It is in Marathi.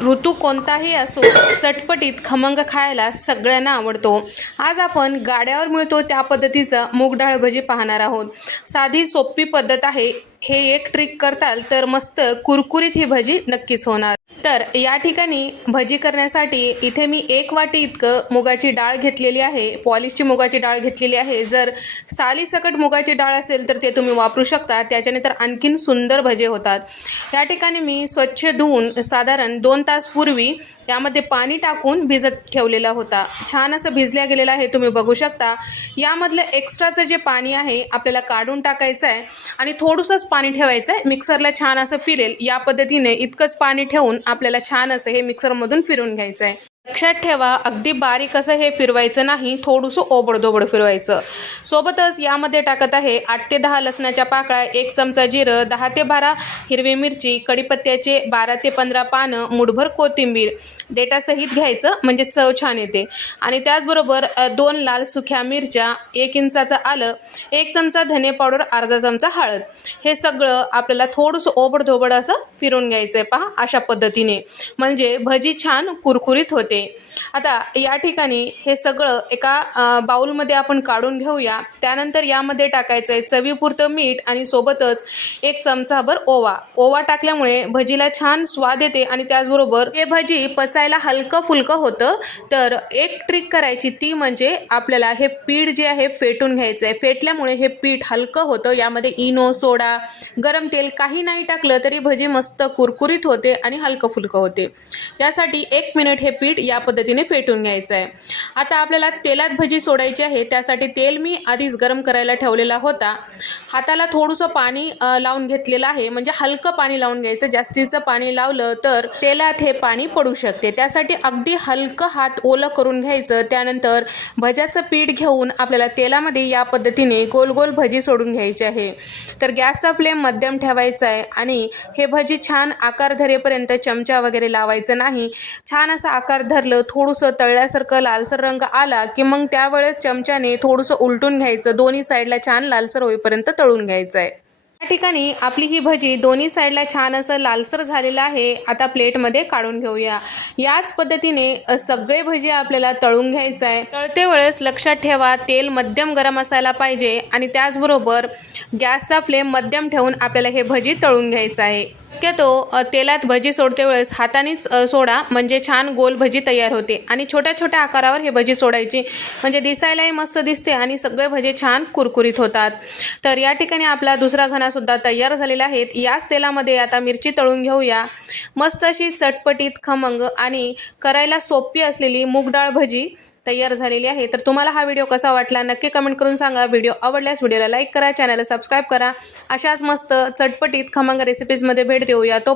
ऋतू कोणताही असो चटपटीत खमंग खायला सगळ्यांना आवडतो. आज आपण गाड्यावर मिळतो त्या पद्धतीचं मूग डाळ भजी पाहणार आहोत. साधी सोपी पद्धत आहे हे एक ट्रिक करताल तर मस्त कुरकुरीत ही भजी नक्कीच होणार. तर या ठिकाणी भजी करण्यासाठी इथे मी एक वाटी इतकं मुगाची डाळ घेतलेली आहे पॉलिशची मुगाची डाळ घेतलेली आहे. जर सालीसकट मुगाची डाळ असेल तर ते तुम्ही वापरू शकता. त्याच्याने तर आणखीन सुंदर भजे होतात. या ठिकाणी मी स्वच्छ धुवून साधारण दोन तास पूर्वी यामध्ये पाणी टाकून भिजत ठेवलेला होता. छान असं भिजल्या गेलेलं आहे तुम्ही बघू शकता. यामधलं एक्स्ट्राचं जे पाणी आहे आपल्याला काढून टाकायचं आहे आणि थोडंसंच पाणी ठेवायचं आहे मिक्सरला छान असं फिरेल. या पद्धतीने इतकंच पाणी ठेवून आपल्याला छान असं हे मिक्सरमधून फिरून घ्यायचं आहे लक्षात ठेवा अगदी बारीक असं हे फिरवायचं नाही थोडंसं ओबडधोबड फिरवायचं. सोबतच यामध्ये टाकत आहे आठ ते दहा लसणाच्या पाकळ्या एक चमचा जिरं दहा ते बारा हिरवी मिरची कडीपत्त्याचे बारा ते पंधरा पानं मुठभर कोथिंबीर देटासहित घ्यायचं म्हणजे चव छान येते. आणि त्याचबरोबर दोन लाल सुक्या मिरच्या एक इंचाचं आलं एक चमचा धने पावडर अर्धा चमचा हळद. हे सगळं आपल्याला थोडंसं ओबडधोबड असं फिरून घ्यायचं आहे पहा अशा पद्धतीने. म्हणजे भजी छान कुरकुरीत होते. आता या ठिकाणी हे सगळं एका बाऊलमध्ये आपण काढून घेऊया. त्यानंतर यामध्ये टाकायचं आहे चवीपुरतं मीठ आणि सोबतच एक चमचाभर ओवा. ओवा टाकल्यामुळे भजीला छान स्वाद येते आणि त्याचबरोबर हे भजी पचायला हलकं फुलकं होतं. तर एक ट्रिक करायची ती म्हणजे आपल्याला हे पीठ जे आहे फेटून घ्यायचं आहे फेटल्यामुळे हे पीठ हलकं होतं. यामध्ये इनो सोडा गरम तेल काही नाही टाकलं तरी भजी मस्त कुरकुरीत होते आणि हलकं फुलकं होते. यासाठी एक मिनिट हे पीठ या पद्धतीने फेटून घ्यायचं आहे आता आपल्याला तेलात भजी सोडायची आहे. त्यासाठी तेल मी आधीच गरम करायला ठेवलेला होता. हाताला थोडंसं पाणी लावून घेतलेलं आहे. म्हणजे हलकं पाणी लावून घ्यायचं. जास्तीचं पाणी लावलं तर तेलात हे पाणी पडू शकते. त्यासाठी अगदी हलकं हात ओलं करून घ्यायचं. त्यानंतर भज्याचं पीठ घेऊन आपल्याला तेलामध्ये या पद्धतीने गोल गोल भजी सोडून घ्यायची आहे. तर गॅसचा फ्लेम मध्यम ठेवायचा आहे आणि हे भजी छान आकार धरेपर्यंत चमचा वगैरे लावायचं नाही. छान असं आकार धरलं थोडंसं तळल्यासारखं लालसर रंग आला की मग त्यावेळेस चमच्याने थोडंसं उलटून घ्यायचं. दोन्ही साईडला छान लालसर होईपर्यंत तळून घ्यायचं आहे. ठिकाणी आपली ही भजी दोन्ही साईडला छान असं लालसर झालेलं आहे. आता प्लेटमध्ये काढून घेऊया. याच पद्धतीने सगळे भजी आपल्याला तळून घ्यायचं आहे. तळते वेळेस लक्षात ठेवा तेल मध्यम गरम असायला पाहिजे आणि त्याचबरोबर गॅसचा फ्लेम मध्यम ठेवून आपल्याला हे भजी तळून घ्यायचं आहे. शक्यतो तेलात भजी सोडते वेळेस हातानेच सोडा. म्हणजे छान गोल भजी तयार होते. आणि छोट्या छोट्या आकारावर हे भजी सोडायची. म्हणजे दिसायलाही मस्त दिसते आणि सगळे भजी छान कुरकुरीत होतात. तर या ठिकाणी आपला दुसरा घणासुद्धा तयार झालेला आहे. याच तेलामध्ये आता मिरची तळून घेऊया. मस्त अशी चटपटीत खमंग आणि करायला सोपी असलेली मूग डाळ भजी. तयार झालेली आहे. तर तुम्हाला हा व्हिडिओ कसा वाटला नक्की कमेंट करून सांगा. व्हिडिओ आवडल्यास व्हिडिओला लाईक करा चॅनलला सबस्क्राईब करा. अशाच मस्त चटपटीत खमंग रेसिपीजमध्ये भेट देऊया. तो